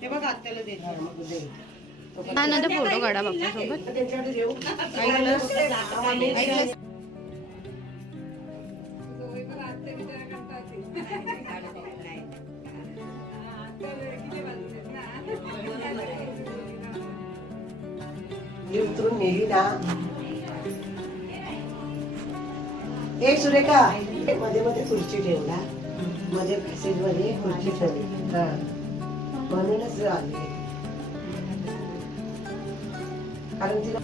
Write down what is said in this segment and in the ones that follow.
ते बघ आत्याला दे. नंतर फोटो काढा बाप्पा सोबत. उतरून नेली ना. एक सुरेखा मध्ये मध्ये खुर्ची ठेवला, मध्ये पॅसेज मध्ये खुर्ची ठेवली. म्हणूनच आली. कारण तिला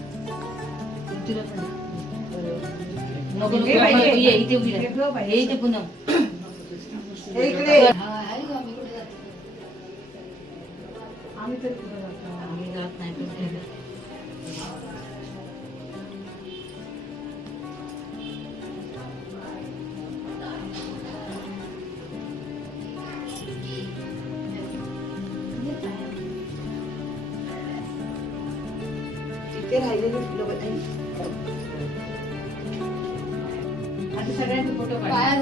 तिथे राहिलेले फुलं बघाई. आता सगळ्यांचे फोटो काढ.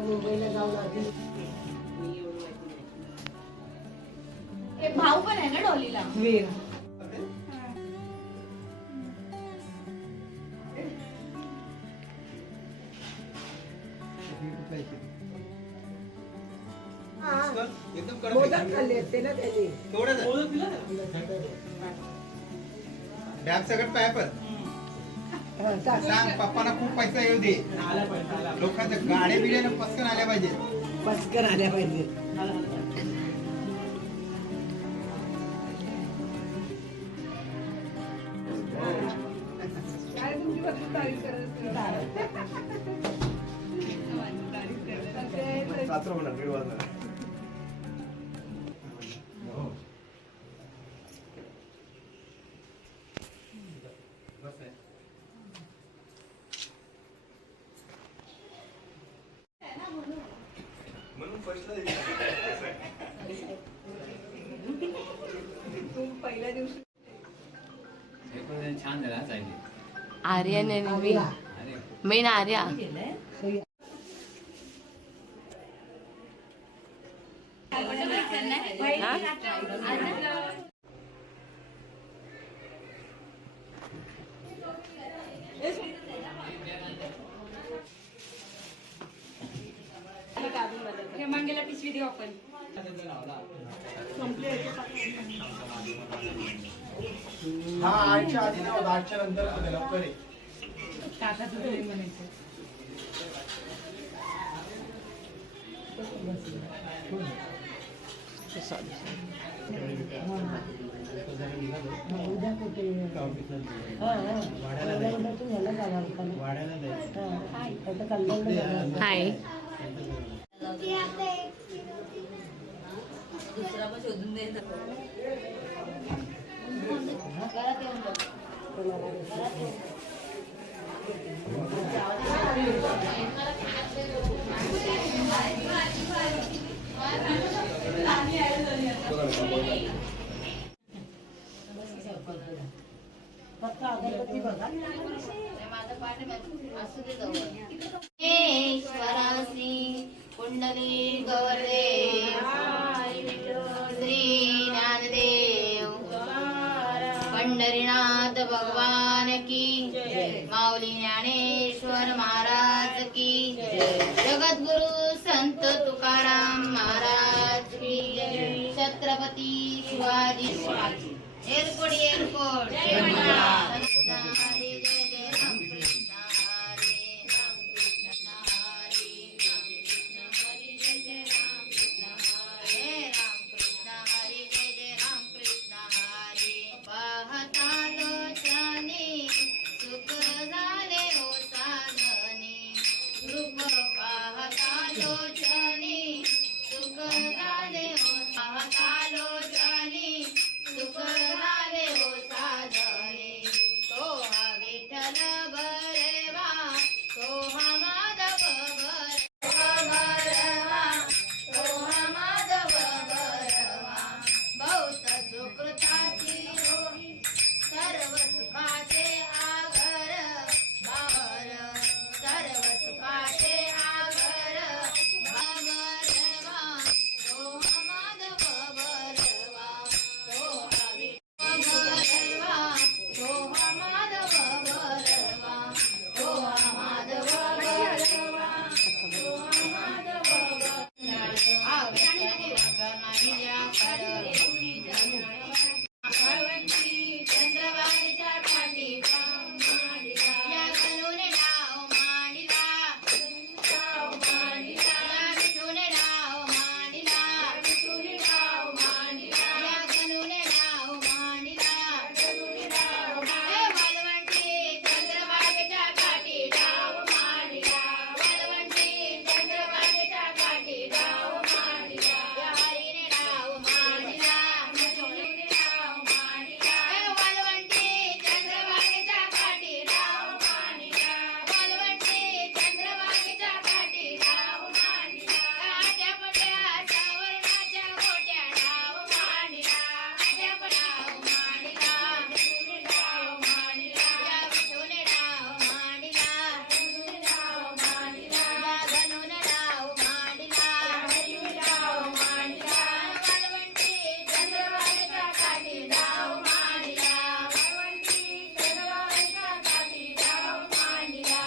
मुंबईला जाऊन आधी भाऊ पण आहे ना डॉलीला. वीर मोदक खाल्ले असते ना त्याने. डॅम सगळं पेपर सांग पप्पाला खूप पैसा येऊ दे. लोकांच्या गाड्या बिड्या पस्कन आल्या पाहिजे. पस्कन आल्या पाहिजे. पहिल्या दिवशी छान झाला चालेल. आर्या नाही मेन आर्या. मांगेला पिशवी देऊ आपण. हा 8च्या आधी ना 8च्या नंतर लवकर ये. काकाचं घरी म्हणायचं. उद्या कुठे हाय. दुसरा पण शोधून द्यायचा. फक्त अगरबत्ती बघा. ईश्वरासी कुंडली गौरदे श्री ज्ञानदेव पंढरीनाथ भगवान की माऊली ज्ञानेश्वर महाराज की जगद्गुरु संत तुकाराम महाराज की छत्रपती शिवाजी एअरपोर्ट एअरपोर्ट.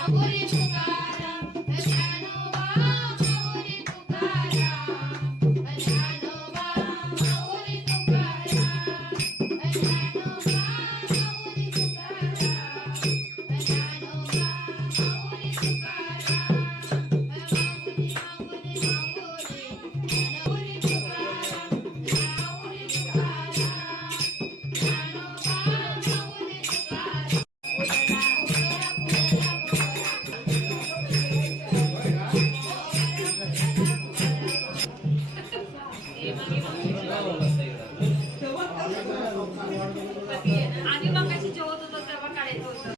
माऊली तुकाराम ज्ञानोबा माऊली तुकाराम ज्ञानोबा माऊली तुकाराम ज्ञानोबा माऊली तुकाराम ज्ञानोबा माऊली तुकाराम माऊली माऊली माऊली माऊली तुकाराम माऊली तुकाराम ज्ञानोबा माऊली तुकाराम आधी मगाशी जेवत होतो तेव्हा काढायचं होतं.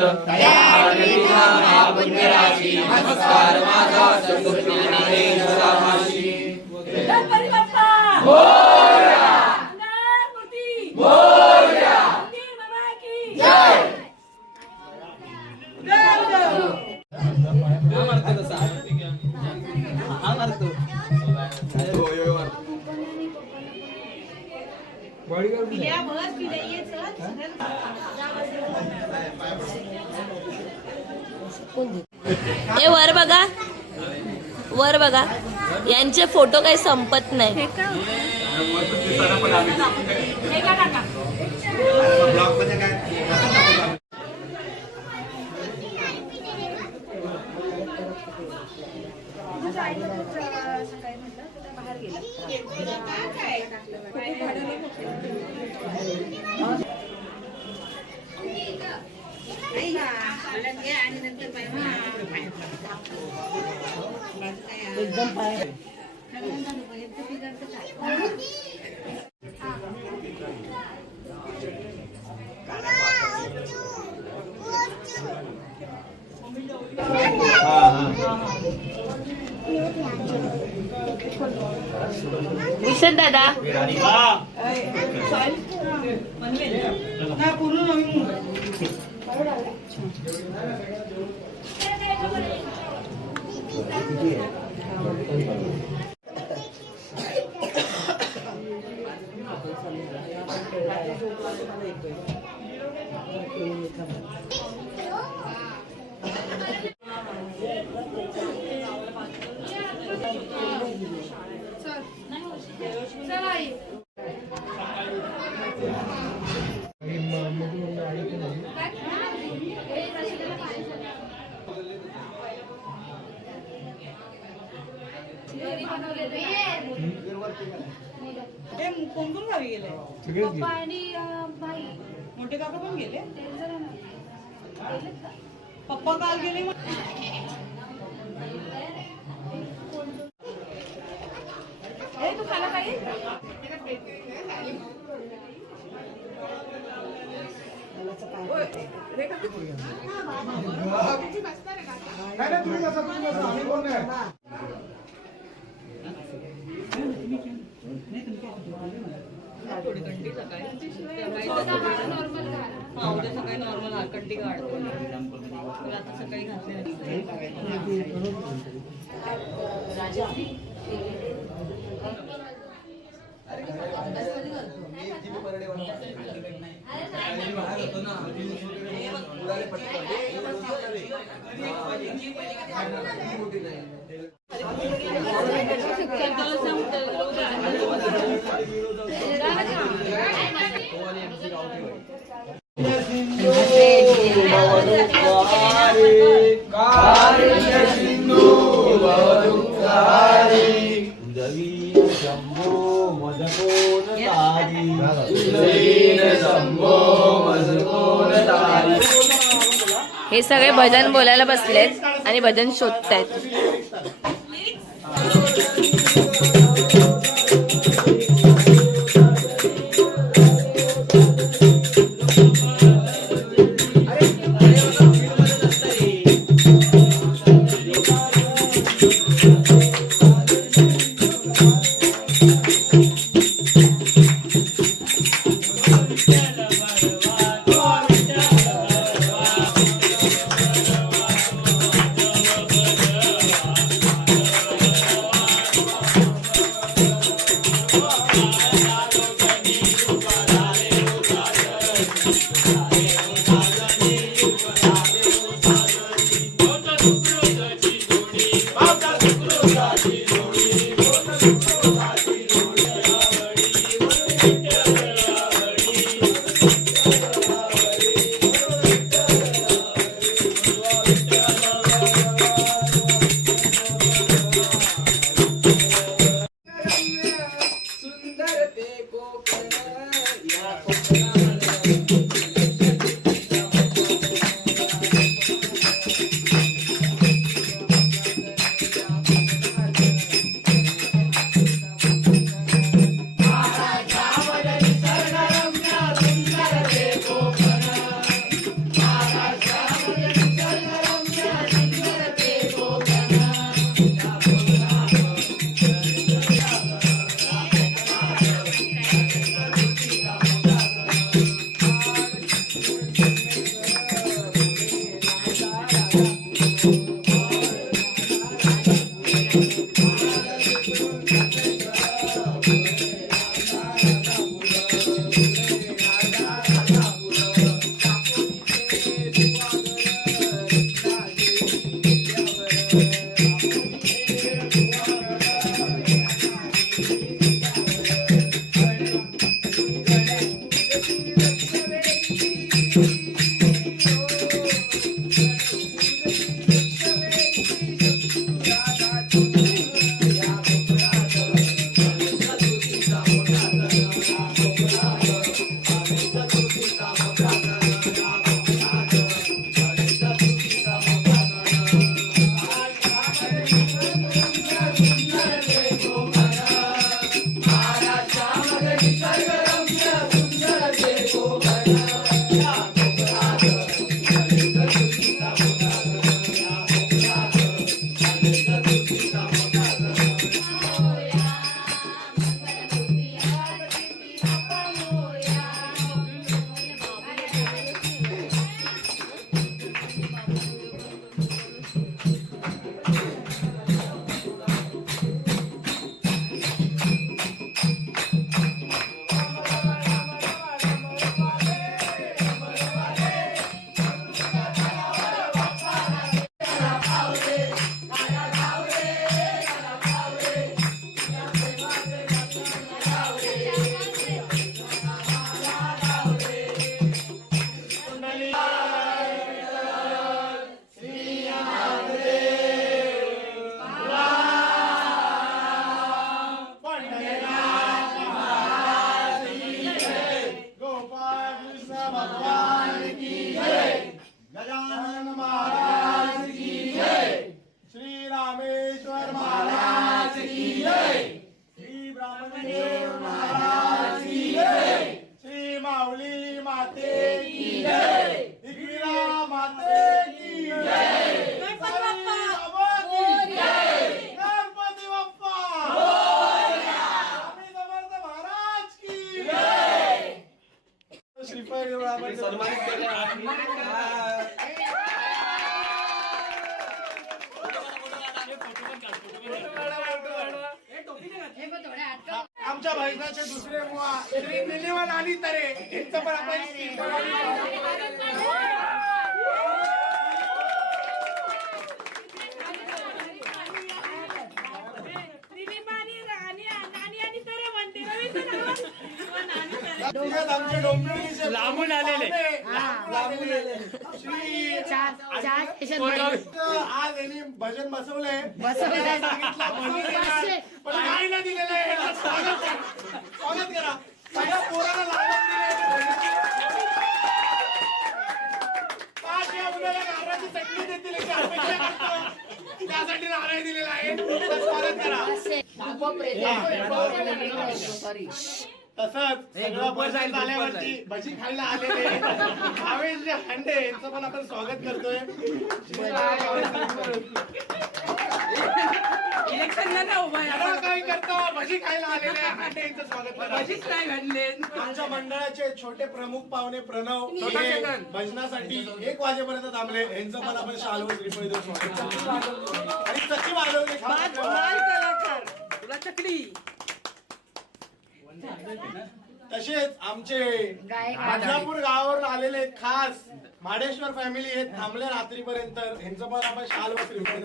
त्या आठवणीचा हा पुण्यराशी नमस्कार माझा संतोषीने सदामाशी. गणपती बाप्पा मोरया मंगलमूर्ती मोरया मंदिर बाबा की जय. ए वर बघा, वर बघा, यांचे फोटो काही संपत नाही. हे का काका ब्लॉग मध्ये काय एकदम पाय विशद दादा चला ये. कोण कोण गावी गेले? पप्पा आणि भाई मोठे काका पण गेले. ते जरा गेलेत का? पप्पा काल गेले. ए, तू खाला पाहिजे नाही तुम्ही बसा, आम्ही कोण नाही. थोडी कंटी सकाळी नॉर्मल घाला. हा उद्या सकाळी नॉर्मल हरकट्टी काढतो. तर आता सकाळी घातले. हे सगळे भजन बोलायला बसलेत आणि भजन शोधतायत. गजानन महाराज की जय, श्री रामेश्वर महाराज की जय, श्री ब्रह्मदेव महाराज की जय, श्री माऊली माते की जय, दिग्विरा माते की जय, गणपती बाप्पा स्वामी समर्थ महाराज की जय. श्रीफळ सन्मानित केले. आमच्या भजनाचे दुसरे मुवा श्री निलिमा नानी तरे यांचं पण आपण आमचे डोंबिवलीचे लांबून आलेले श्री आज यांनी भजन बसवलंय पण काय नाही दिलेलं आहे. स्वागत करा सगळ्या पोरांना लावून दिले. पाच या मुलाला नारळाची चटणी देतील याची अपेक्षा करतो. त्यासाठी नारळ दिलेला आहे. स्वागत करा. तसंच सगळं बस झाल्यावरती भजी खायला आलेले आवेश हांडे यांचं पण आपण स्वागत करतोय. काही करतो भजी खायला आलेले हांडे यांचं स्वागत करा. आमच्या मंडळाचे छोटे प्रमुख पाहुणे प्रणव भजनासाठी 1 वाजेपर्यंत थांबले. यांचं पण आपण शालवर श्रीफळ देऊन स्वागत करतो. आणि सचिव आले चकली. तसेच आमचे बदलापूर गावावरून आलेले खास माडेश्वर फॅमिली हे थांबले रात्रीपर्यंत. यांचं पण आपण शालवर श्रीफळ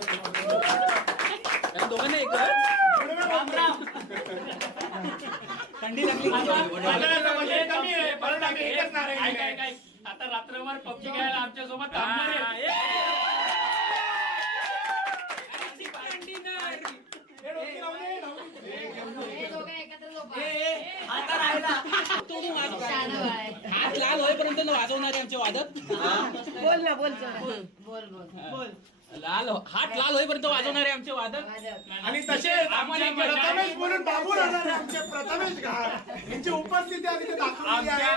आता रात्रभर पबजी खेळायला आमच्या सोबत हात लाल होईपर्यंत वाजवणारे आमचे वादक. बोल ना बोल बोल हात लाल होईपर्यंत वाजवणारे आमचे वादक. आणि तसेच आमचे प्रथमेश बोलून बाबू राहणार आमचे प्रथमेश घाट यांची उपस्थिती आम्ही ते दाखवली आहे.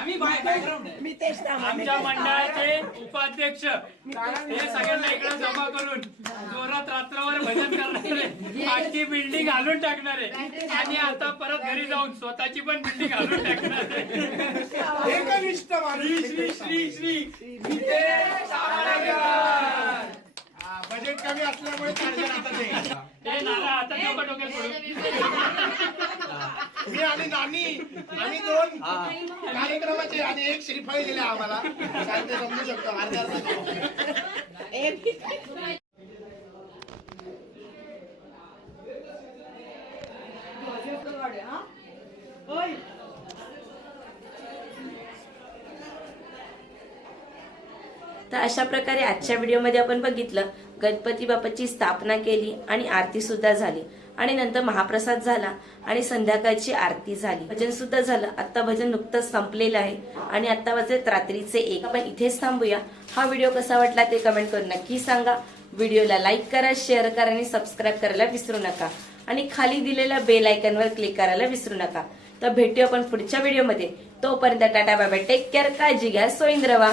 आम्ही बॅकग्राऊंड मी तेच ना आमच्या मंडळाचे उपाध्यक्ष हे सगळ्यांना इकडे जमा करून जोरात रात्रभर भजन करणारे, आजची बिल्डिंग घालून टाकणारे आणि आता परत घरी जाऊन स्वतःची पण बिल्डिंग घालून टाकणारे एकनिष्ठ माणूस श्री श्री श्री नितेश आवाडकर. बजेट कमी असल्यामुळे चार्जर आता हे नारा आता डोक्यात पडून मी आणि नानी आम्ही 2 कार्यक्रमाचे आणि 1 श्रीफळ दिले आम्हाला. ते समजू शकतो अर्ध्या तर अशा प्रकारे आजच्या व्हिडिओमध्ये आपण बघितलं गणपती बाप्पाची स्थापना केली आणि आरती सुद्धा झाली आणि नंतर महाप्रसाद झाला आणि संध्याकाळची आरती झाली, भजन सुद्धा झालं. आता भजन नुकतंच संपलेलं आहे आणि आता वाजत रात्रीचे 1. आपण इथेच थांबूया. हा व्हिडिओ कसा वाटला ते कमेंट करून नक्की सांगा. व्हिडिओला लाईक करा, शेअर करा आणि सबस्क्राईब करायला विसरू नका आणि खाली दिलेल्या बेल आयकॉनवर क्लिक करायला विसरू नका. तर भेटूया आपण पुढच्या व्हिडिओमध्ये. तोपर्यंत tata bye bye, take care, काळजी घ्या, सोईंद्रवा.